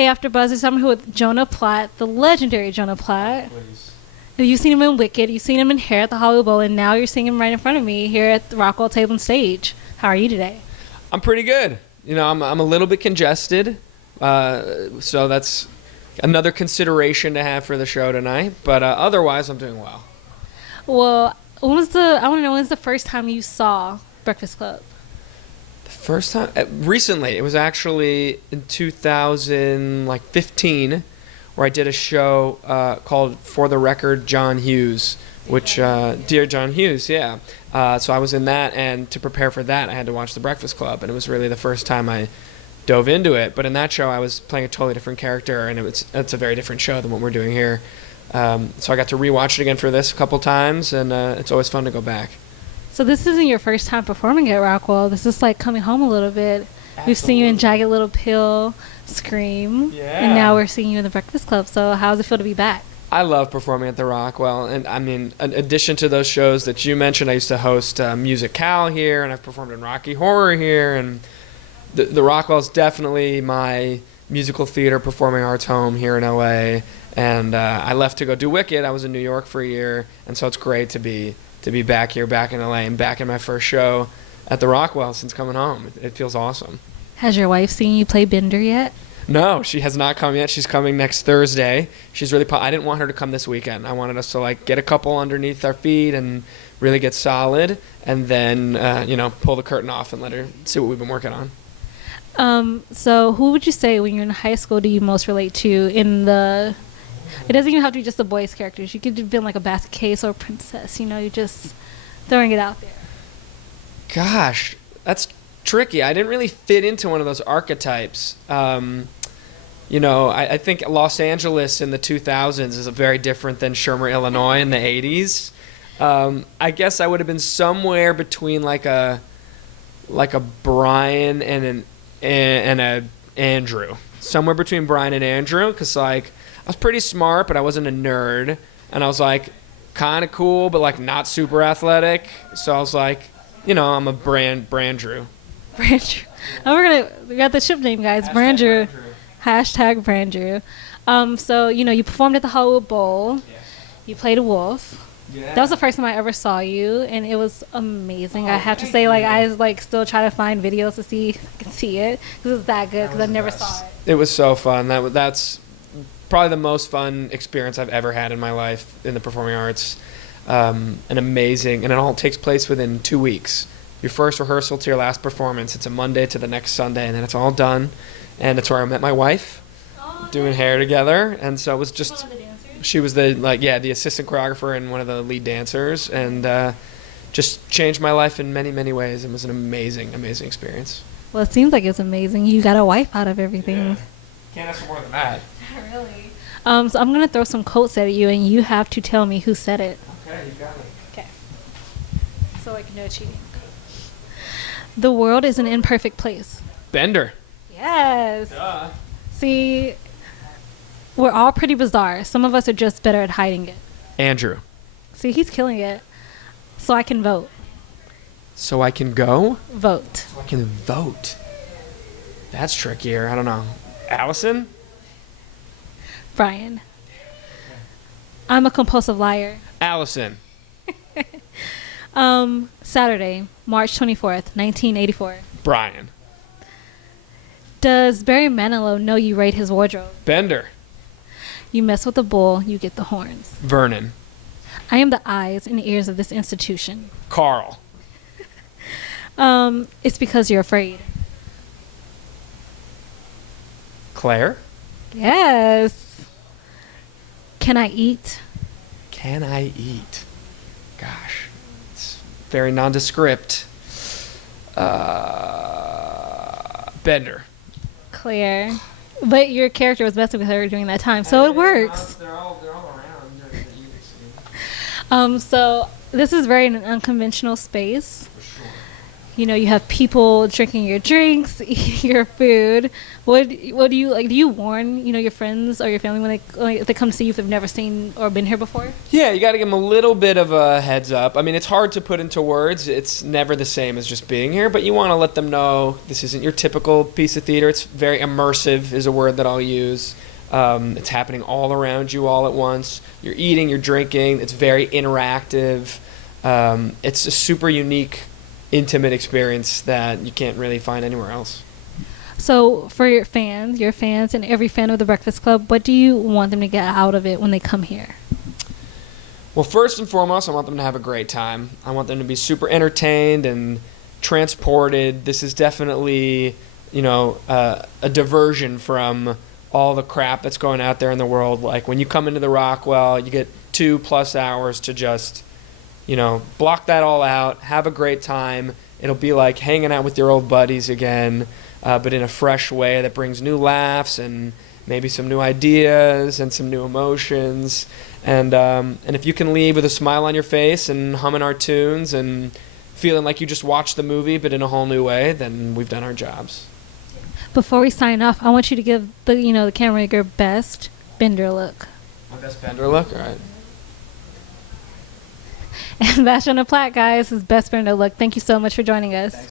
Hey, AfterBuzz, I'm here with Jonah Platt, the legendary Jonah Platt. Please. You've seen him in Wicked, you've seen him in Hair at the Hollywood Bowl, and now you're seeing him right in front of me here at the Rockwell Table and Stage. How are you today? I'm pretty good. You know, I'm a little bit congested, so that's another consideration to have for the show tonight. But otherwise, I'm doing well. Well, I want to know, when's the first time you saw Breakfast Club? The first time, recently, it was actually in 2015, where I did a show called For the Record, John Hughes, which, Dear John Hughes, yeah. So I was in that, and to prepare for that, I had to watch The Breakfast Club, and it was really the first time I dove into it. But in that show, I was playing a totally different character, and it's a very different show than what we're doing here. So I got to rewatch it again for this a couple times, and it's always fun to go back. So this isn't your first time performing at Rockwell. This is like coming home a little bit. Absolutely. We've seen you in Jagged Little Pill, Scream, and now we're seeing you in The Breakfast Club. So how does it feel to be back? I love performing at the Rockwell, and I mean, in addition to those shows that you mentioned, I used to host Musical here, and I've performed in Rocky Horror here, and the Rockwell is definitely my musical theater performing arts home here in LA. And I left to go do Wicked. I was in New York for a year, and so it's great to be back here, back in LA, and back in my first show at the Rockwell since coming home. It feels awesome. Has your wife seen you play Bender yet? No, she has not come yet. She's coming next Thursday. She's really I didn't want her to come this weekend. I wanted us to like get a couple underneath our feet and really get solid, and then pull the curtain off and let her see what we've been working on. So who would you say when you're in high school do you most relate to in the... It doesn't even have to be just the boys' characters. You could have been like a basket case or a princess. You know, you're just throwing it out there. Gosh, that's tricky. I didn't really fit into one of those archetypes. I think Los Angeles in the 2000s is very different than Shermer, Illinois in the 80s. I guess I would have been somewhere between like a Brian and a Andrew. Somewhere between Brian and Andrew, because like I was pretty smart, but I wasn't a nerd, and I was like kind of cool, but like not super athletic. So I was like, I'm a Brandrew. Brandrew. Oh, we got the ship name, guys. Brandrew. Hashtag Brandrew. So you performed at the Hollywood Bowl. Yes. You played a wolf. Yeah. That was the first time I ever saw you, and it was amazing. I have to say, I still try to find videos to see if I can see it, because it's that good, because I never saw it. It was so fun. That's probably the most fun experience I've ever had in my life in the performing arts. And amazing, and it all takes place within 2 weeks. Your first rehearsal to your last performance. It's a Monday to the next Sunday, and then it's all done. And it's where I met my wife, doing hair together, and so it was just... She was the assistant choreographer and one of the lead dancers, and just changed my life in many, many ways. It was an amazing, amazing experience. Well, it seems like it's amazing. You got a wife out of everything. Yeah. Can't ask for more than that. Really? So I'm going to throw some quotes at you, and you have to tell me who said it. Okay, you got it. Okay. So I can know cheating. The world is an imperfect place. Bender. Yes. Duh. See... We're all pretty bizarre. Some of us are just better at hiding it. Andrew. See, he's killing it. So I can vote. So I can go? Vote. So I can vote. That's trickier. I don't know. Allison? Brian. I'm a compulsive liar. Allison. Saturday, March 24th, 1984. Brian. Does Barry Manilow know you raid his wardrobe? Bender. You mess with the bull, you get the horns. Vernon. I am the eyes and ears of this institution. Carl. It's because you're afraid. Claire. Yes. Can I eat? Can I eat? Gosh. It's very nondescript. Bender. Claire. But your character was messing with her during that time, so it works. They're all around during the evening scene. So this is very an unconventional space. For sure. you know, you have people drinking your drinks, eating your food. What do you like? Do you warn, you know, your friends or your family when if they come to see you if they've never seen or been here before? Yeah, you got to give them a little bit of a heads up. I mean, it's hard to put into words. It's never the same as just being here, but you want to let them know this isn't your typical piece of theater. It's very immersive is a word that I'll use. It's happening all around you all at once. You're eating, you're drinking. It's very interactive. It's a super unique, intimate experience that you can't really find anywhere else. So for your fans, and every fan of the Breakfast Club, what do you want them to get out of it when they come here? Well, first and foremost, I want them to have a great time. I want them to be super entertained and transported. This is definitely, you know, a diversion from all the crap that's going out there in the world. Like when you come into the Rockwell, you get 2+ hours to just, you know, block that all out, have a great time. It'll be like hanging out with your old buddies again, but in a fresh way that brings new laughs and maybe some new ideas and some new emotions. And if you can leave with a smile on your face and humming our tunes and feeling like you just watched the movie but in a whole new way, then we've done our jobs. Before we sign off, I want you to give the camera your best bender look. My best bender look? All right. And that's Jonah Platt, guys, his best bender look. Thank you so much for joining us. Thanks.